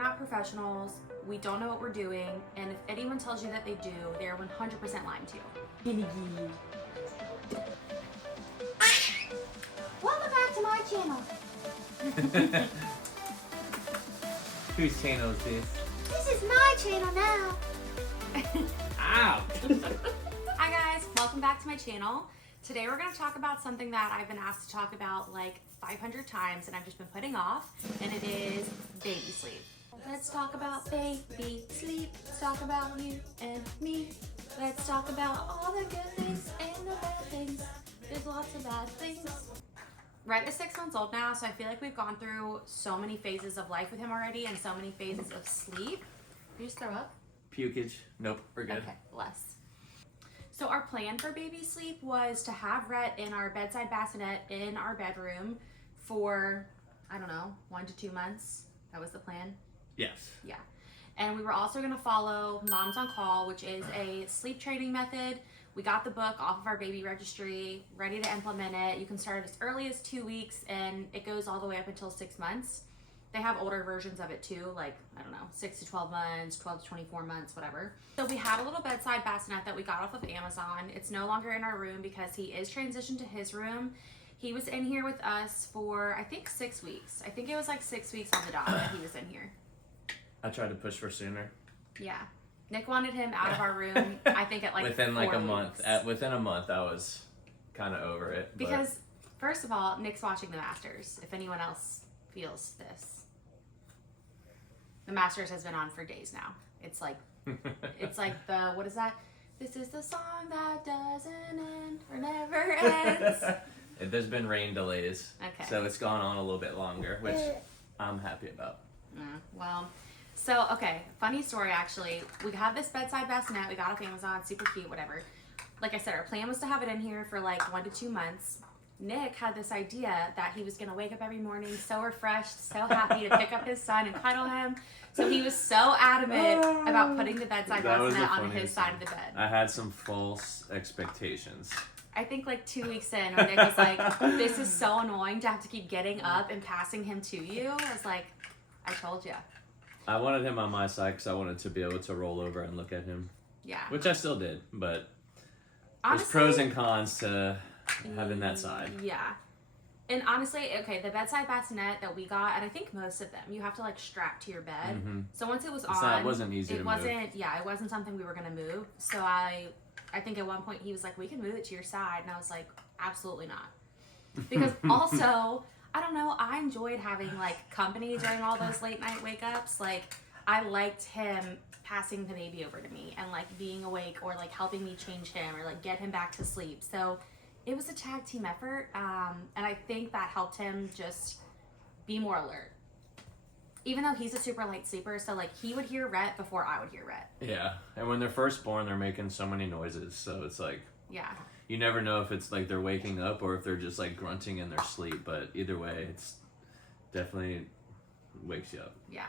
not professionals, we don't know what we're doing, and if anyone tells you that they do, they're 100% lying to you. Welcome back to my channel. Whose channel is this? This is my channel now. Ow! Hi guys, welcome back to my channel. Today we're going to talk about something that I've been asked to talk about like 500 times and I've just been putting off, and it is baby sleep. Let's talk about baby sleep. Let's talk about you and me. Let's talk about all the good things and the bad things. There's lots of bad things. Rhett is 6 months old now, so I feel like we've gone through so many phases of life with him already and so many phases of sleep. Did you just throw up? Pukage. Nope, we're good. Okay, less. So our plan for baby sleep was to have Rhett in our bedside bassinet in our bedroom for, I don't know, 1 to 2 months. That was the plan? Yes. Yeah. And we were also going to follow Moms on Call, which is a sleep training method. We got the book off of our baby registry, ready to implement it. You can start as early as 2 weeks and it goes all the way up until 6 months. They have older versions of it too, like, I don't know, 6 to 12 months, 12 to 24 months, whatever. So we had a little bedside bassinet that we got off of Amazon. It's no longer in our room because he is transitioned to his room. He was in here with us for, I think, 6 weeks. I think it was like 6 weeks on the dot that he was in here. I tried to push for sooner. Yeah. Nick wanted him out of our room, I think at like within like 4 a month. weeks. Within a month, I was kind of over it. Because, first of all, Nick's watching the Masters, if anyone else feels this. The Masters has been on for days now. It's like the, what is that? This is the song that doesn't end or never ends. There's been rain delays. Okay. So it's gone on a little bit longer, which I'm happy about. Well, so, okay, funny story actually. We have this bedside bassinet. We got off Amazon, super cute, whatever. Like I said, our plan was to have it in here for like 1 to 2 months. Nick had this idea that he was going to wake up every morning so refreshed, so happy to pick up his son and cuddle him. So he was so adamant about putting the bedside bassinet on his side of the bed. I had some false expectations. I think like 2 weeks in, when Nick was like, this is so annoying to have to keep getting up and passing him to you. I was like, I told you. I wanted him on my side because I wanted to be able to roll over and look at him. Yeah. Which I still did, but Honestly, there's pros and cons to having that side. Yeah. And honestly, okay, the bedside bassinet that we got, and I think most of them, you have to like strap to your bed. Mm-hmm. So once it was It wasn't easy to move. Yeah, it wasn't something we were going to move. So I think at one point he was like, we can move it to your side. And I was like, absolutely not. Because also, I don't know, I enjoyed having like company during all those late night wake ups. Like I liked him passing the baby over to me and like being awake or like helping me change him or like get him back to sleep. So it was a tag team effort. And I think that helped him just be more alert. Even though he's a super light sleeper, so like he would hear Rhett before I would hear Rhett. Yeah, and when they're first born, they're making so many noises, so it's like, yeah, you never know if it's like they're waking up or if they're just like grunting in their sleep, but either way, it's definitely wakes you up. Yeah.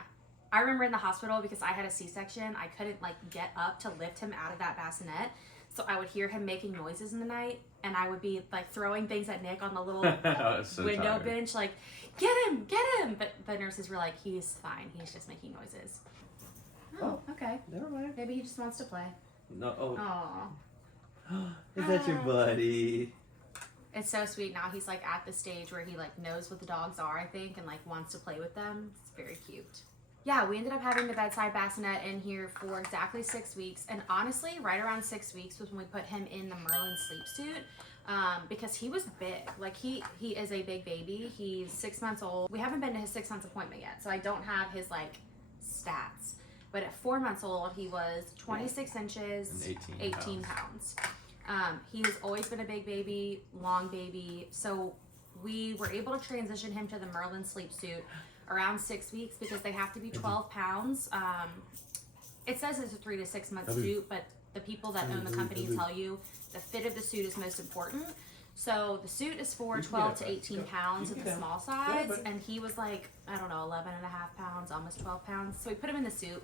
I remember in the hospital because I had a C-section, I couldn't like get up to lift him out of that bassinet. So I would hear him making noises in the night and I would be like throwing things at Nick on the little so window tired. bench, like, get him. But the nurses were like, he's fine. He's just making noises. Oh, okay. Never mind. Maybe he just wants to play. No. Oh. Aw. Is that your buddy? It's so sweet. Now he's like at the stage where he like knows what the dogs are, I think, and like wants to play with them. It's very cute. Yeah, we ended up having the bedside bassinet in here for exactly 6 weeks. And honestly, right around 6 weeks was when we put him in the Merlin sleep suit. Because he was big. Like he is a big baby. He's 6 months old. We haven't been to his 6 months appointment yet, so I don't have his like stats. But at 4 months old, he was 26 inches, And 18 pounds. He has always been a big baby, long baby. So we were able to transition him to the Merlin sleep suit around 6 weeks because they have to be 12 pounds. It says it's a 3 to 6 month suit, but the people that own the company tell you the fit of the suit is most important. So the suit is for 12 to 18 pounds in the small size, and he was like, I don't know, 11 and a half pounds, almost 12 pounds. So we put him in the suit,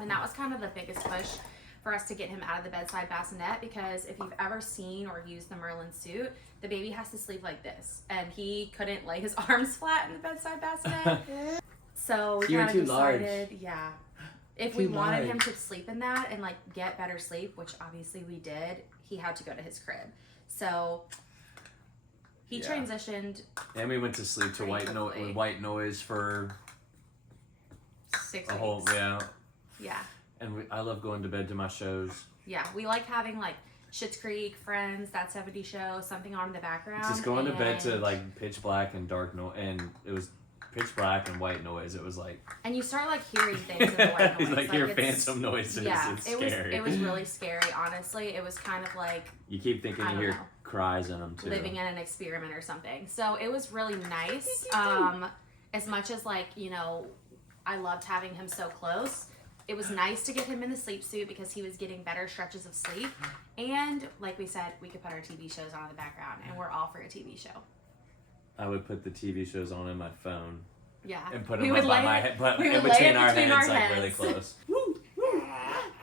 and that was kind of the biggest push for us to get him out of the bedside bassinet, because if you've ever seen or used the Merlin suit, the baby has to sleep like this, and he couldn't lay his arms flat in the bedside bassinet. So we You were kind of too large. decided, yeah, if we Too wanted him large. to sleep in that and like get better sleep, which obviously we did, he had to go to his crib. So he Yeah. transitioned And we went to sleep to Pretty with quickly. white noise for 6 a weeks. whole Yeah. And I love going to bed to my shows. Yeah. We like having like Schitt's Creek, Friends, That 70s Show, something on in the background. Just going to bed to and- like pitch black and dark noise, and it was pitch black and white noise. It was like And you start like hearing things in the white noise. like your it's- phantom noises. Yeah, It's it was scary. it was really scary. Honestly, it was kind of like You keep thinking I you don't hear know. cries in them too. living in an experiment or something. So it was really nice. As much as like, you know, I loved having him so close, it was nice to get him in the sleep suit because he was getting better stretches of sleep. And like we said, we could put our TV shows on in the background, and we're all for a TV show. I would put the TV shows on in my phone Yeah. and put We them would up by lay my it- head, but we in would lay between it our between heads, our like really heads. close.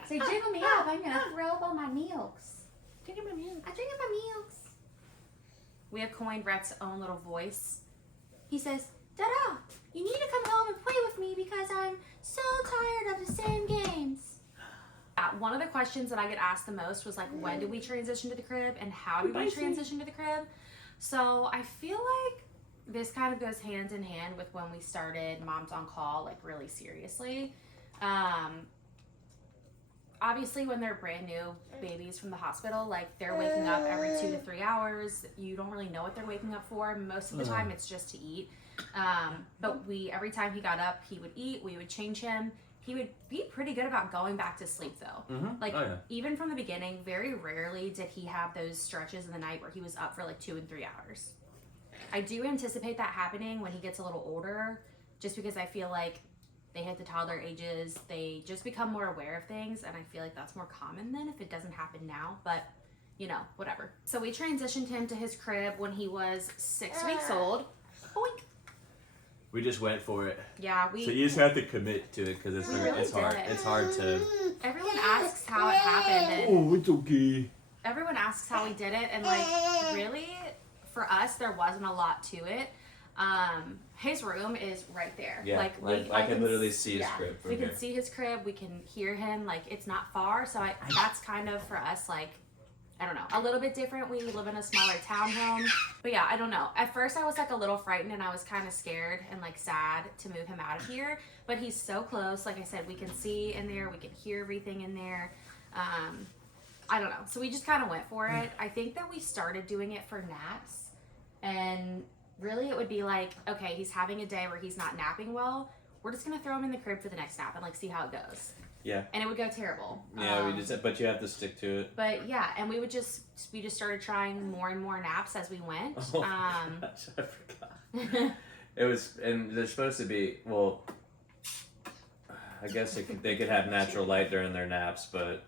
Say, jiggle me up. I'm gonna throw up all my milks. Drinking my milk. I drink my milks. We have coined Rhett's own little voice. He says, Dada, you need to come home and play with me because I'm so tired of the same games. One of the questions that I get asked the most was like, when did we transition to the crib and how did we transition to the crib? So I feel like this kind of goes hand in hand with when we started Moms on Call, like really seriously. Obviously, when they're brand new babies from the hospital, like they're waking up every 2 to 3 hours. You don't really know what they're waking up for. Most of the time, it's just to eat. But every time he got up, he would eat. We would change him. He would be pretty good about going back to sleep, though. Mm-hmm. Like, Oh, yeah. even from the beginning, very rarely did he have those stretches in the night where he was up for like 2 and 3 hours. I do anticipate that happening when he gets a little older, just because I feel like they hit the toddler ages, they just become more aware of things, and I feel like that's more common than if it doesn't happen now, but you know, whatever. So we transitioned him to his crib when he was 6 weeks old. Boink. We just went for it. Yeah, So you just have to commit to it because We really it's hard. did. It's hard to. everyone asks how it happened, and Oh, it's okay. everyone asks how we did it, and like really for us there wasn't a lot to it. His room is right there. Yeah, I can literally see his crib from we here. can see his crib, we can hear him, like it's not far, so that's kind of for us like I don't know, a little bit different. We live in a smaller townhome, but yeah, I don't know, at first I was like a little frightened and I was kind of scared and like sad to move him out of here, but he's so close. Like I said, we can see in there, we can hear everything in there. I don't know, so we just kind of went for it. I think that we started doing it for naps, and really it would be like, okay, he's having a day where he's not napping well, we're just gonna throw him in the crib for the next nap and like see how it goes. Yeah. And it would go terrible. Yeah, but you have to stick to it. But yeah, and we just started trying more and more naps as we went. Oh my gosh, I forgot. It was, and they're supposed to be, well, I guess they could have natural light during their naps, but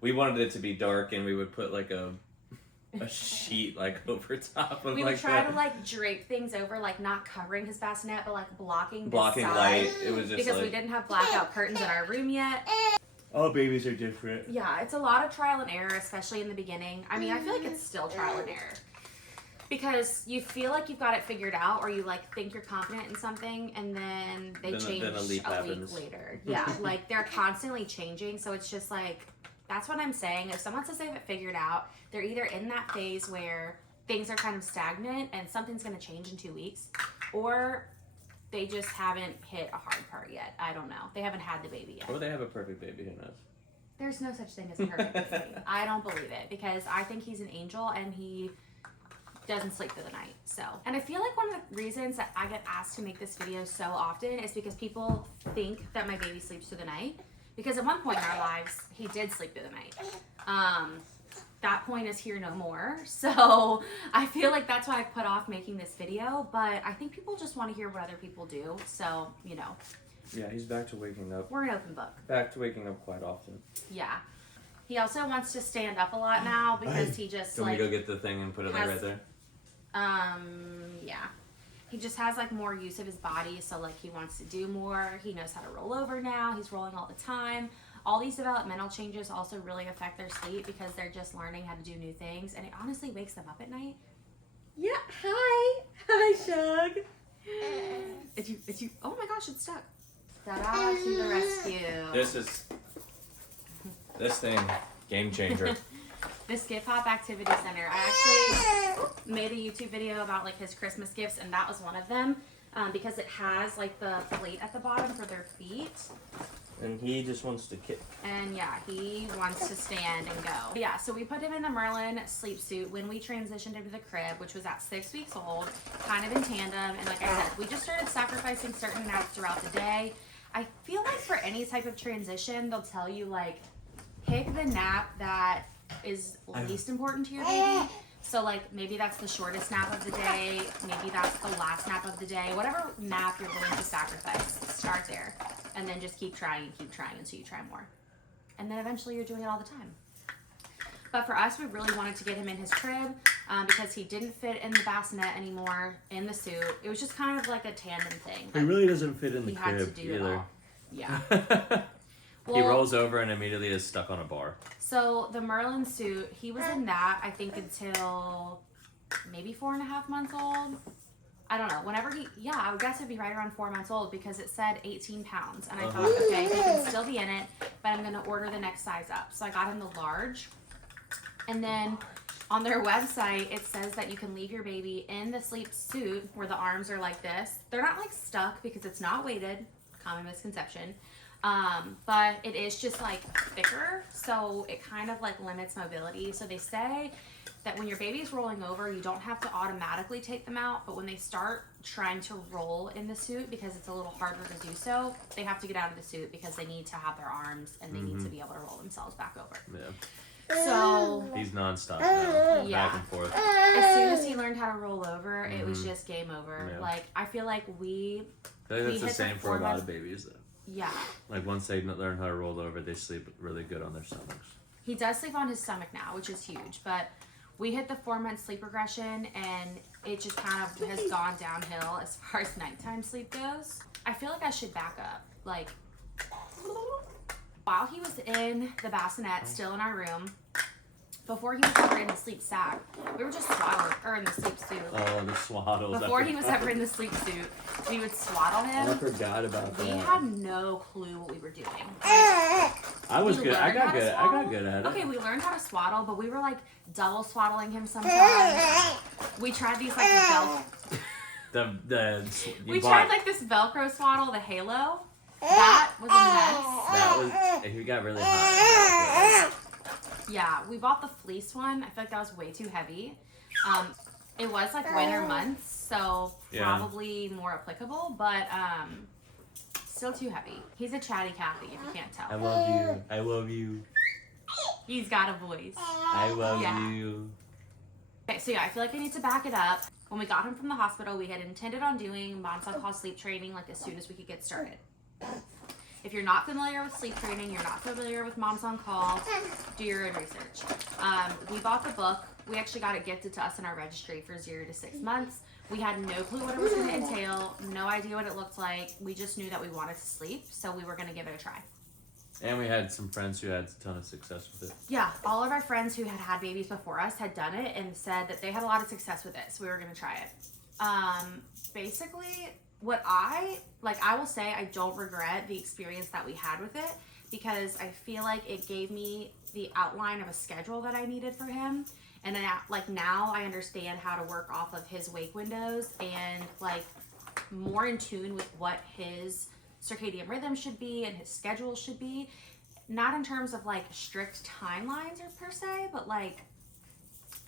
we wanted it to be dark, and we would put like a sheet like over top of we like would try the to like drape things over, like not covering his bassinet, but like blocking light. side, It was just because like we didn't have blackout curtains in our room yet. all babies are different. Yeah, it's a lot of trial and error, especially in the beginning. I mean, I feel like it's still trial and error. Because you feel like you've got it figured out, or you like think you're confident in something, and then they change then a leap happens. week later. Yeah, like they're constantly changing, so it's just like, that's what I'm saying. If someone says they have it figured out, they're either in that phase where things are kind of stagnant and something's going to change in 2 weeks, or they just haven't hit a hard part yet. I don't know. They haven't had the baby yet. Or they have a perfect baby, who knows? There's no such thing as a perfect baby. I don't believe it, because I think he's an angel and he doesn't sleep through the night. So, and I feel like one of the reasons that I get asked to make this video so often is because people think that my baby sleeps through the night, because at one point in our lives he did sleep through the night. That point is here no more, so I feel like that's why I put off making this video, but I think people just want to hear what other people do, so you know, Yeah, he's back to waking up. we're an open book. Back to waking up quite often. Yeah. He also wants to stand up a lot now because he just Can like we go get the thing and put it like has- right there? yeah. He just has like more use of his body, so like he wants to do more. He knows how to roll over now. He's rolling all the time. All these developmental changes also really affect their sleep because they're just learning how to do new things, and it honestly wakes them up at night. Yeah, hi. Hi, Shug. It's you. Oh my gosh, it's stuck. Ta-da, to the rescue. This thing, game changer. The Skip Hop Activity Center. I actually made a YouTube video about like his Christmas gifts, and that was one of them because it has like the plate at the bottom for their feet. And he just wants to kick. And yeah, he wants to stand and go. Yeah, so we put him in the Merlin sleep suit when we transitioned him to the crib, which was at 6 weeks old, kind of in tandem. And like I said, we just started sacrificing certain naps throughout the day. I feel like for any type of transition, they'll tell you like, pick the nap that is least important to your baby. So like maybe that's the shortest nap of the day, maybe that's the last nap of the day, whatever nap you're willing to sacrifice, start there. And then just keep trying until you try more. And then eventually you're doing it all the time. But for us, we really wanted to get him in his crib because he didn't fit in the bassinet anymore in the suit. It was just kind of like a tandem thing. He really doesn't fit in the he had crib to do either. It all. Yeah. He rolls over and immediately is stuck on a bar. So the Merlin suit, he was in that I think until maybe 4.5 months old. I don't know. Whenever I would guess it'd be right around 4 months old because it said 18 pounds. And I thought, okay, he can still be in it, but I'm going to order the next size up. So I got him the large. And then on their website, it says that you can leave your baby in the sleep suit where the arms are like this. They're not like stuck because it's not weighted. Common misconception. But it is just like thicker. So it kind of like limits mobility. So they say that when your baby's rolling over, you don't have to automatically take them out, but when they start trying to roll in the suit, because it's a little harder to do so, they have to get out of the suit because they need to have their arms and they need to be able to roll themselves back over. Yeah. So he's nonstop now, back and forth. As soon as he learned how to roll over, it was just game over. Yeah. Like I feel like I think that's the hit same the for a 4 lot months. of babies though. Yeah. Like once they learn how to roll over, they sleep really good on their stomachs. He does sleep on his stomach now, which is huge, but we hit the 4-month sleep regression and it just kind of has gone downhill as far as nighttime sleep goes. I feel like I should back up. Like, while he was in the bassinet, still in our room, before he was ever in the sleep sack, we were just swaddling, or in the sleep suit. Oh, the swaddles. Before he was ever in the sleep suit, we would swaddle him. I forgot about that. We had no clue what we were doing. I was good. I got good at it. Okay, we learned how to swaddle, but we were like double swaddling him sometimes. We tried these like tried like this Velcro swaddle, the Halo. That was a mess. He got really hot. Yeah, we bought the fleece one. I feel like that was way too heavy. It was like winter months, so probably more applicable, but still too heavy. He's a chatty Cathy, if you can't tell. I love you. I love you. He's got a voice. I love you. Okay, so yeah, I feel like I need to back it up. When we got him from the hospital, we had intended on doing Mom's on Call sleep training like as soon as we could get started. If you're not familiar with sleep training, you're not familiar with Moms on Call, do your own research. We bought the book. We actually got it gifted to us in our registry for 0 to 6 months. We had no clue what it was going to entail, no idea what it looked like. We just knew that we wanted to sleep, so we were going to give it a try. And we had some friends who had a ton of success with it. Yeah, all of our friends who had had babies before us had done it and said that they had a lot of success with it, so we were going to try it. Basically, I will say I don't regret the experience that we had with it because I feel like it gave me the outline of a schedule that I needed for him. And then now I understand how to work off of his wake windows and like more in tune with what his circadian rhythm should be and his schedule should be. Not in terms of like strict timelines or per se, but like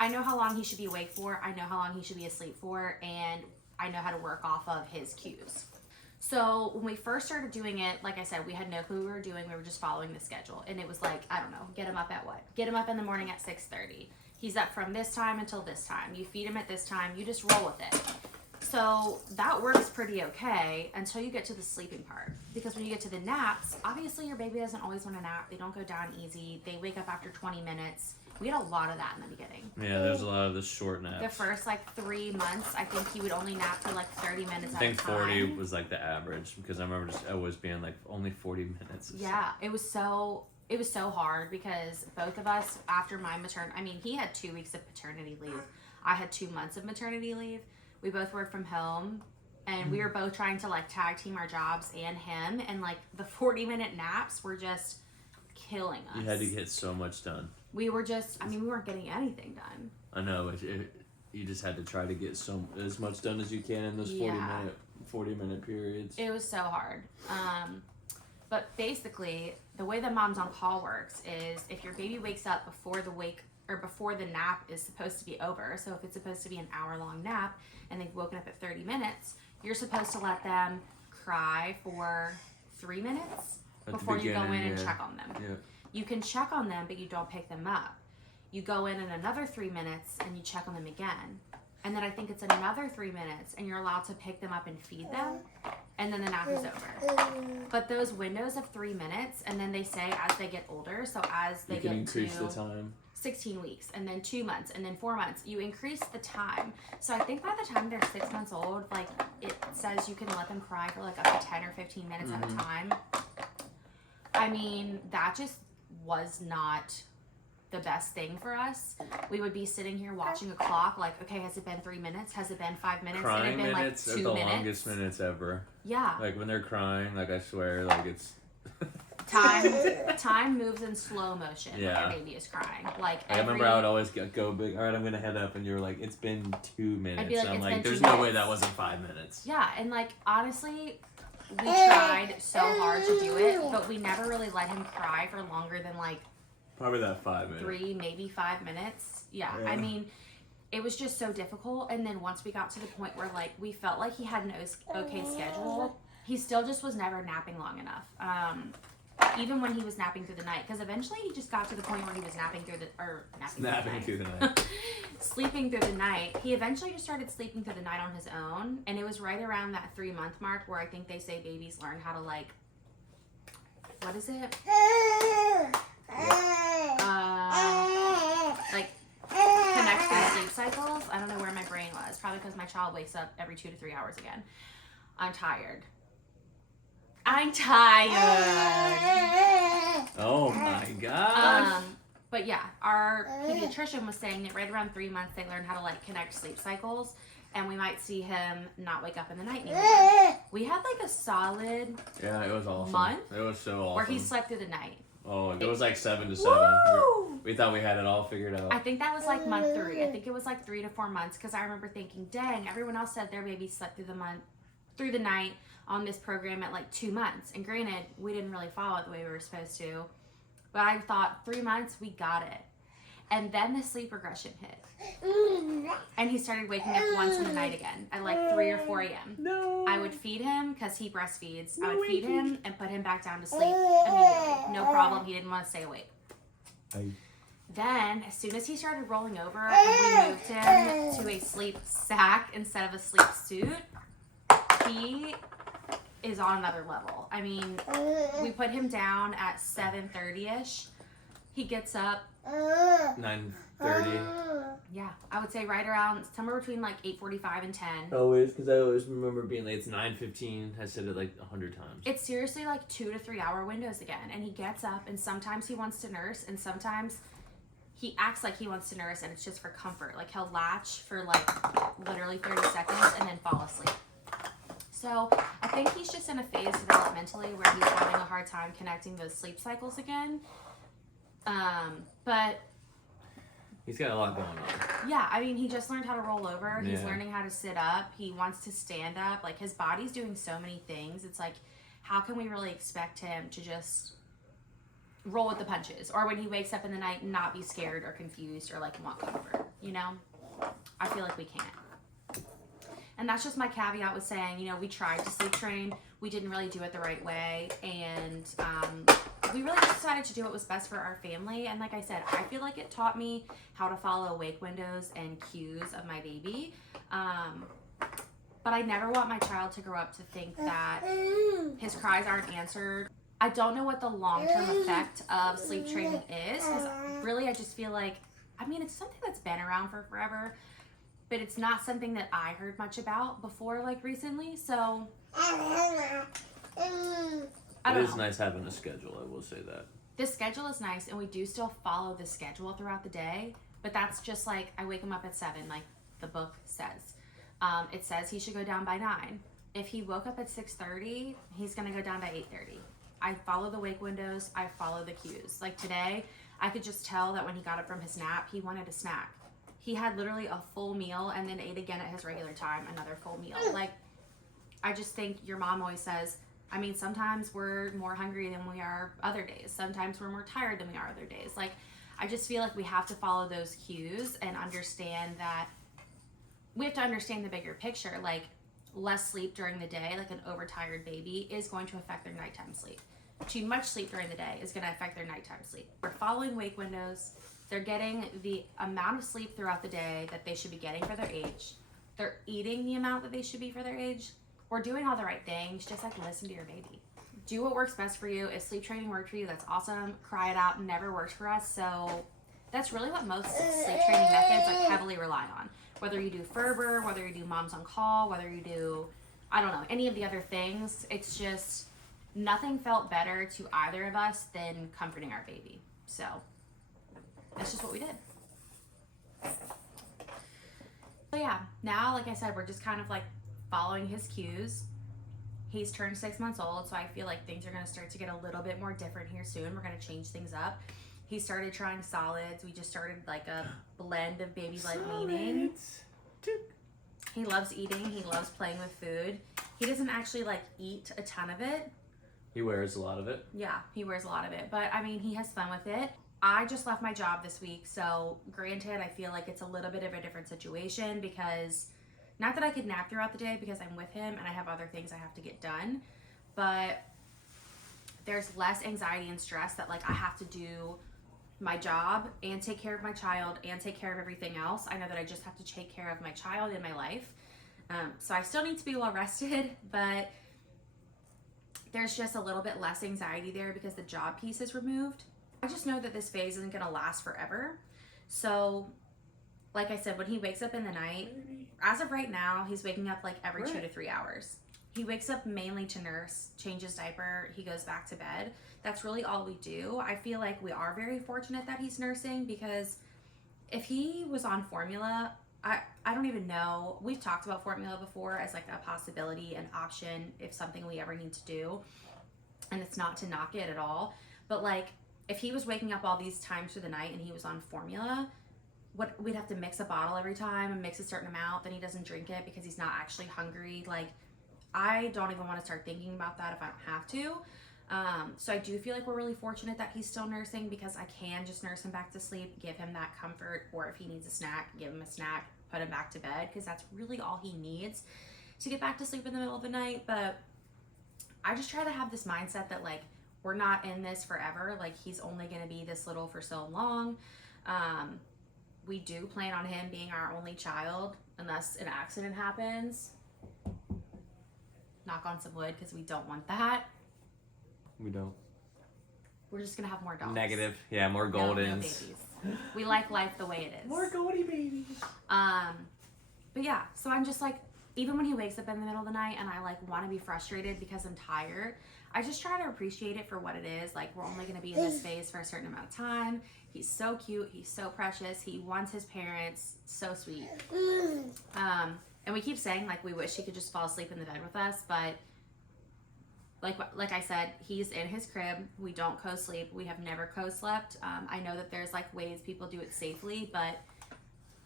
I know how long he should be awake for, I know how long he should be asleep for, and I know how to work off of his cues. So when we first started doing it, like I said, we had no clue what we were doing. We were just following the schedule. And it was like, I don't know, get him up at what? Get him up in the morning at 6:30. He's up from this time until this time. You feed him at this time. You just roll with it. So that works pretty okay until you get to the sleeping part. Because when you get to the naps, obviously your baby doesn't always want to nap. They don't go down easy. They wake up after 20 minutes. We had a lot of that in the beginning. Yeah, there's a lot of the short naps. The first 3 months, I think he would only nap for 30 minutes at a time. I think 40 was the average because I remember just always being only 40 minutes. Yeah, it was so hard because both of us after my he had 2 weeks of paternity leave. I had 2 months of maternity leave. We both worked from home. and we were both trying to like tag team our jobs and him, and like the 40-minute naps were just killing us. You had to get so much done. We were just, I mean, we weren't getting anything done. I know, you just had to try to get as much done as you can in those 40-minute periods. It was so hard. But basically, the way that Moms on Call works is if your baby wakes up before the nap is supposed to be over, so if it's supposed to be an hour-long nap and they've woken up at 30 minutes, you're supposed to let them cry for 3 minutes before you go in and check on them. Yeah. You can check on them, but you don't pick them up. You go in another 3 minutes and you check on them again. And then I think it's another 3 minutes and you're allowed to pick them up and feed them. And then the nap is over. But those windows of 3 minutes, and then they say as they get older, so as they get increase to the time. 16 weeks, and then 2 months, and then 4 months, you increase the time. So I think by the time they're 6 months old, like it says you can let them cry for like up to 10 or 15 minutes at a time. I mean, that just was not the best thing for us. We would be sitting here watching a clock, like, okay, has it been 3 minutes? Has it been 5 minutes? Crying it had been minutes like are 2 the minutes. longest minutes ever. Yeah. Like when they're crying, like I swear, like it's time moves in slow motion when your baby is crying. Like I remember I would always go big. All right, I'm gonna head up, and you were like, "It's been 2 minutes." I'd be like, I'm "It's like, been "There's 2 no way minutes." that wasn't 5 minutes." Yeah, and like honestly, we tried so hard to do it, but we never really let him cry for longer than like Probably that 5 minutes. 3, maybe 5 minutes. Yeah, I mean, it was just so difficult. And then once we got to the point where like we felt like he had an okay schedule, he still just was never napping long enough. Even when he was napping through the night, because eventually he just got to the point where he was sleeping through the night. He eventually just started sleeping through the night on his own, and it was right around that 3-month mark where I think they say babies learn how to like, what is it? Like connect their sleep cycles. I don't know where my brain was. Probably because my child wakes up every 2 to 3 hours again. I'm tired. Oh my gosh. But yeah, our pediatrician was saying that right around 3 months they learn how to like connect sleep cycles, and we might see him not wake up in the night anymore. We had like a solid It was awesome. month. It was so awesome. Where he slept through the night. Oh, it was like 7 to 7. We thought we had it all figured out. I think that was like month 3. I think it was like 3 to 4 months, because I remember thinking, dang, everyone else said their baby slept through the night on this program at like 2 months. And granted, we didn't really follow it the way we were supposed to, but I thought 3 months, we got it. And then the sleep regression hit. And he started waking up once in the night again at like 3 or 4 a.m. No. I would feed him because he breastfeeds. I would feed him and put him back down to sleep immediately. No problem. He didn't want to stay awake. Then, as soon as he started rolling over and we moved him to a sleep sack instead of a sleep suit, he is on another level. I mean, we put him down at 7:30ish. He gets up 9:30. Yeah, I would say right around somewhere between like 8:45 and 10. Always, because I always remember being late. It's 9:15. I said it like 100 times. It's seriously like 2 to 3 hour windows again, and he gets up, and sometimes he wants to nurse, and sometimes he acts like he wants to nurse, and it's just for comfort. Like he'll latch for like literally 30 seconds and then fall asleep. So I think he's just in a phase developmentally where he's having a hard time connecting those sleep cycles again. But he's got a lot going on. yeah, I mean, he just learned how to roll over. He's Yeah. learning how to sit up. He wants to stand up. Like, his body's doing so many things. It's like, how can we really expect him to just roll with the punches? Or when he wakes up in the night, not be scared or confused or, like, want comfort, you know? I feel like we can't. And that's just my caveat with saying, you know, we tried to sleep train. We didn't really do it the right way. And we really just decided to do what was best for our family. And like I said, I feel like it taught me how to follow wake windows and cues of my baby. But I never want my child to grow up to think that his cries aren't answered. I don't know what the long-term effect of sleep training is, because really I just feel like, I mean, it's something that's been around for forever, but it's not something that I heard much about before, like recently. So I don't It is know. nice having a schedule, I will say that. The schedule is nice, and we do still follow the schedule throughout the day, but that's just like, I wake him up at 7, like the book says. It says he should go down by 9. if he woke up at 6:30, he's gonna go down to 8:30. I follow the wake windows. I follow the cues. Like today, I could just tell that when he got up from his nap, he wanted a snack. He had literally a full meal and then ate again at his regular time, another full meal. Like, I just think your mom always says, I mean, sometimes we're more hungry than we are other days. Sometimes we're more tired than we are other days. Like, I just feel like we have to follow those cues and understand that we have to understand the bigger picture. Like, less sleep during the day, like an overtired baby, is going to affect their nighttime sleep. Too much sleep during the day is going to affect their nighttime sleep. We're following wake windows. They're getting the amount of sleep throughout the day that they should be getting for their age. They're eating the amount that they should be for their age. We're doing all the right things. Just like listen to your baby. Do what works best for you. If sleep training worked for you, that's awesome. Cry it out. Never worked for us. So that's really what most sleep training methods like heavily rely on. Whether you do Ferber, whether you do Moms on Call, whether you do, I don't know, any of the other things, it's just nothing felt better to either of us than comforting our baby. So that's just what we did. So yeah, now, like I said, we're just kind of like following his cues. He's turned 6 months old, so I feel like things are going to start to get a little bit more different here soon. We're going to change things up. He started trying solids. We just started like a blend of baby-led weaning. He loves eating. He loves playing with food. He doesn't actually like eat a ton of it. He wears a lot of it. Yeah, he wears a lot of it. But I mean, he has fun with it. I just left my job this week, so granted, I feel like it's a little bit of a different situation because not that I could nap throughout the day because I'm with him and I have other things I have to get done, but there's less anxiety and stress that like I have to do my job and take care of my child and take care of everything else. I know that I just have to take care of my child and my life. So I still need to be well rested, but there's just a little bit less anxiety there because the job piece is removed. I just know that this phase isn't gonna last forever. So like I said, when he wakes up in the night, as of right now, he's waking up like every 2 to 3 hours. He wakes up mainly to nurse, changes diaper, he goes back to bed. That's really all we do. I feel like we are very fortunate that he's nursing because if he was on formula, I don't even know. We've talked about formula before as like a possibility, an option, if something we ever need to do. And it's not to knock it at all. But like, if he was waking up all these times through the night and he was on formula, we'd have to mix a bottle every time and mix a certain amount, then he doesn't drink it because he's not actually hungry. Like, I don't even want to start thinking about that if I don't have to. So I do feel like we're really fortunate that he's still nursing because I can just nurse him back to sleep, give him that comfort, or if he needs a snack, give him a snack, put him back to bed, because that's really all he needs to get back to sleep in the middle of the night. But I just try to have this mindset that like, we're not in this forever. Like, he's only going to be this little for so long. We do plan on him being our only child unless an accident happens. Knock on some wood, because we don't want that. We don't. We're just gonna have more dogs. Negative. Yeah, more Goldens. No babies. We like life the way it is. More Goldie babies. But yeah, so I'm just like, even when he wakes up in the middle of the night and I like want to be frustrated because I'm tired, I just try to appreciate it for what it is. Like, we're only gonna be in this phase for a certain amount of time. He's so cute. He's so precious. He wants his parents. So sweet. And we keep saying like we wish he could just fall asleep in the bed with us, but like I said, he's in his crib. We don't co-sleep. We have never co-slept. I know that there's like ways people do it safely, but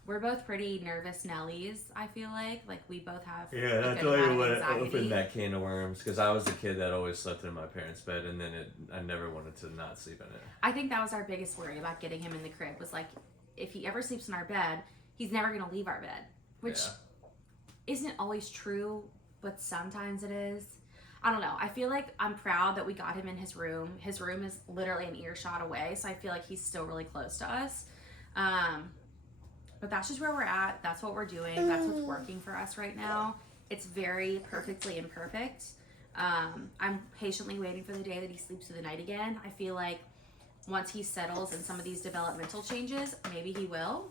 we're both pretty nervous Nellies, I feel like. Like, we both have Yeah, a that's good why amount you of want to anxiety. open that can of worms, because I was the kid that always slept in my parents' bed, and then I never wanted to not sleep in it. I think that was our biggest worry about getting him in the crib, was like, if he ever sleeps in our bed, he's never going to leave our bed, which isn't always true, but sometimes it is. I don't know. I feel like I'm proud that we got him in his room. His room is literally an earshot away, so I feel like he's still really close to us. But that's just where we're at. That's what we're doing. That's what's working for us right now. It's very perfectly imperfect. I'm patiently waiting for the day that he sleeps through the night again. I feel like once he settles in some of these developmental changes, maybe he will.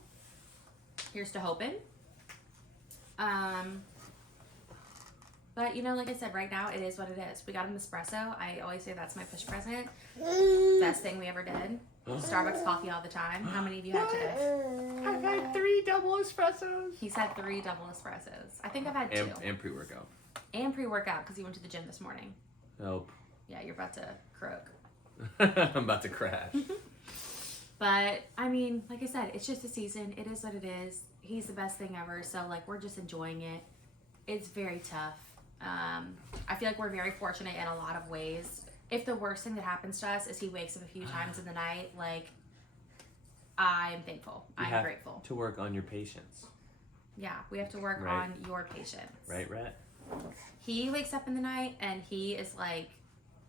Here's to hoping. But, you know, like I said, right now it is what it is. We got an espresso. I always say that's my push present. Best thing we ever did. Starbucks coffee all the time. How many of you had today? I've had 3 double espressos. He's had 3 double espressos. I think I've had 2. And pre-workout. And pre-workout because he went to the gym this morning. Nope. Yeah, you're about to croak. I'm about to crash. But, I mean, like I said, it's just a season. It is what it is. He's the best thing ever. So, like, we're just enjoying it. It's very tough. I feel like we're very fortunate in a lot of ways. If the worst thing that happens to us is he wakes up a few times in the night, like, I'm thankful. I'm grateful. To work on your patience. Yeah, we have to work Right. on your patience. Right, Rat? He wakes up in the night and he is like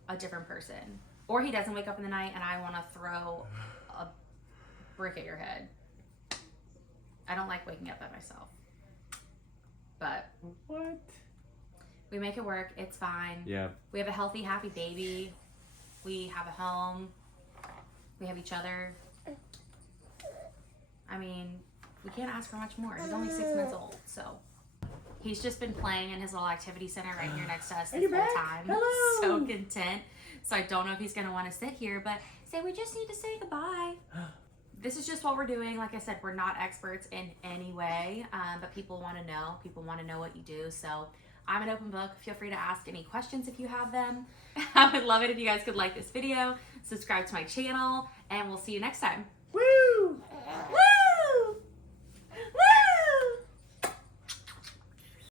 a different person. Or he doesn't wake up in the night and I want to throw a brick at your head. I don't like waking up by myself. But What? we make it work. It's fine. Yeah. We have a healthy, happy baby. We have a home. We have each other. I mean, we can't ask for much more. He's only 6 months old, so he's just been playing in his little activity center right here next to us this whole time. Hello. So content. So I don't know if he's gonna want to sit here, but say we just need to say goodbye. This is just what we're doing. Like I said, we're not experts in any way, but people want to know. People want to know what you do. So I'm an open book. Feel free to ask any questions if you have them. I would love it if you guys could like this video, subscribe to my channel, and we'll see you next time. Woo!